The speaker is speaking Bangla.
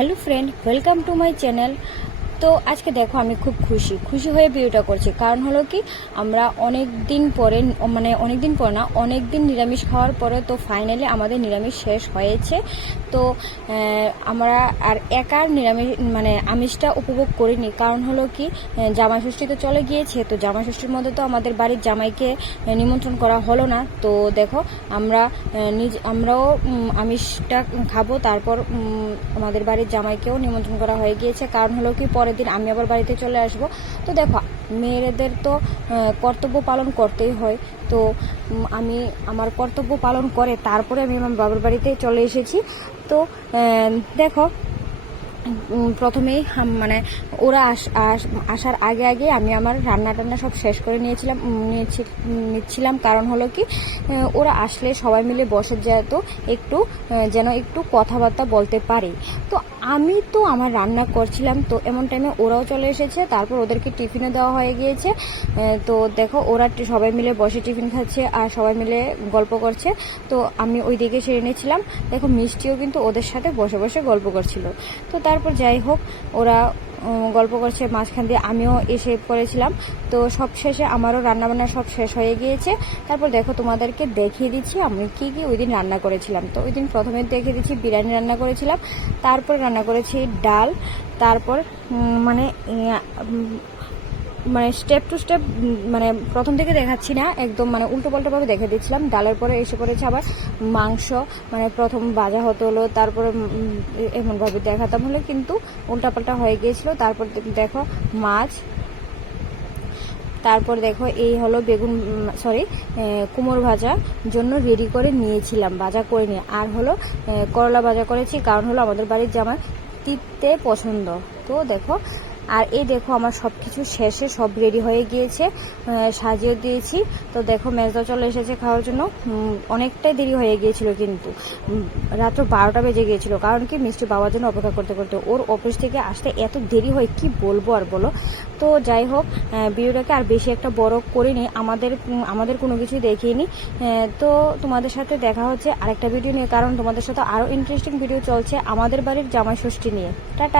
Hello friend, welcome to my channel. তো আজকে দেখো আমি খুব খুশি হয়ে ভিডিওটা করছি। কারণ হলো কি, আমরা অনেক দিন না, অনেক দিন নিরামিষ খাওয়ার পরে তো ফাইনালি আমাদের নিরামিষ শেষ হয়েছে। তো আমরা আর একার নিরামিষ আমিষটা উপভোগ করিনি। কারণ হলো কি, জামাই ষষ্ঠী তো চলে গিয়েছে। তো জামাই ষষ্ঠীর মধ্যে তো আমাদের বাড়ির জামাইকে নিমন্ত্রণ করা হলো না। তো দেখো আমরাও আমিষটা খাবো। তারপর আমাদের বাড়ির জামাইকেও নিমন্ত্রণ করা হয়ে গিয়েছে। কারণ হলো কি, পরের দিন আমি আবার বাড়িতে চলে আসব। তো দেখো, মেয়েদের তো কর্তব্য পালন করতেই হয়। তো আমি আমার কর্তব্য পালন করে তারপরে আমি আমার বাবার বাড়িতে চলে এসেছি। তো দেখো, প্রথমেই ওরা আসার আগে আমি আমার রান্না সব শেষ করে নিচ্ছিলাম। কারণ হলো কি, ওরা আসলে সবাই মিলে বসে যেন একটু কথাবার্তা বলতে পারি। তো আমি তো আমার রান্না করছিলাম, তো এমন টাইমে ওরাও চলে এসেছে। তারপর ওদেরকে টিফিনও দেওয়া হয়ে গিয়েছে। তো দেখো, ওরা সবাই মিলে বসে টিফিন খাচ্ছে আর সবাই মিলে গল্প করছে। তো আমি ওই দিকে সেরে নিয়েছিলাম। দেখো, মিষ্টিও কিন্তু ওদের সাথে বসে বসে গল্প করছিল। তো তারপর যাই হোক, ওরা গল্প করছে, মাঝখান দিয়ে আমিও এসে পড়েছিলাম। তো সব শেষে আমারও রান্নাবান্না সব শেষ হয়ে গিয়েছে। তারপর দেখো, তোমাদেরকে দেখিয়ে দিচ্ছি আমি কি ওই দিন রান্না করেছিলাম। তো ওই দিন প্রথমে দেখিয়ে দিচ্ছি বিরিয়ানি রান্না করেছিলাম, তারপর রান্না করেছি ডাল, তারপর স্টেপ টু স্টেপ প্রথম থেকে দেখাচ্ছি না, একদম উল্টো পাল্টাভাবে দেখে দিচ্ছিলাম। ডালের পরে এসে পড়েছে আবার মাংস, প্রথম ভাজা হলো, তারপরে এমনভাবে দেখাতাম হলে কিন্তু উল্টাপাল্টা হয়ে গিয়েছিল। তারপর দেখো মাছ, তারপর দেখো এই হলো কুমড় ভাজা জন্য রেডি করে নিয়েছিলাম, ভাজা করে নিয়ে। আর হলো করলা ভাজা করেছি, কারণ হলো আমাদের বাড়ির জামাই তিতে পছন্দ। তো দেখো, আর এই দেখো আমার সব কিছু শেষে সব রেডি হয়ে গিয়েছে, সাজিয়ে দিয়েছি। তো দেখো, মেজদা চলে এসেছে খাওয়ার জন্য। অনেকটাই দেরি হয়ে গিয়েছিল, কিন্তু রাত্র 12টা বেজে গিয়েছিল। কারণ কি, মিষ্টি পাওয়ার জন্য অপেক্ষা করতে করতে ওর অফিস থেকে আসতে এত দেরি হয়, কি বলবো আর বলো। তো যাই হোক, ভিডিওটাকে আর বেশি একটা বড় করিনি, আমাদের কোনো কিছুই দেখিনি। তো তোমাদের সাথে দেখা হচ্ছে আরেকটা ভিডিও নিয়ে, কারণ তোমাদের সাথে আরও ইন্টারেস্টিং ভিডিও চলছে আমাদের বাড়ির জামাই ষষ্ঠী নিয়ে। টাটা।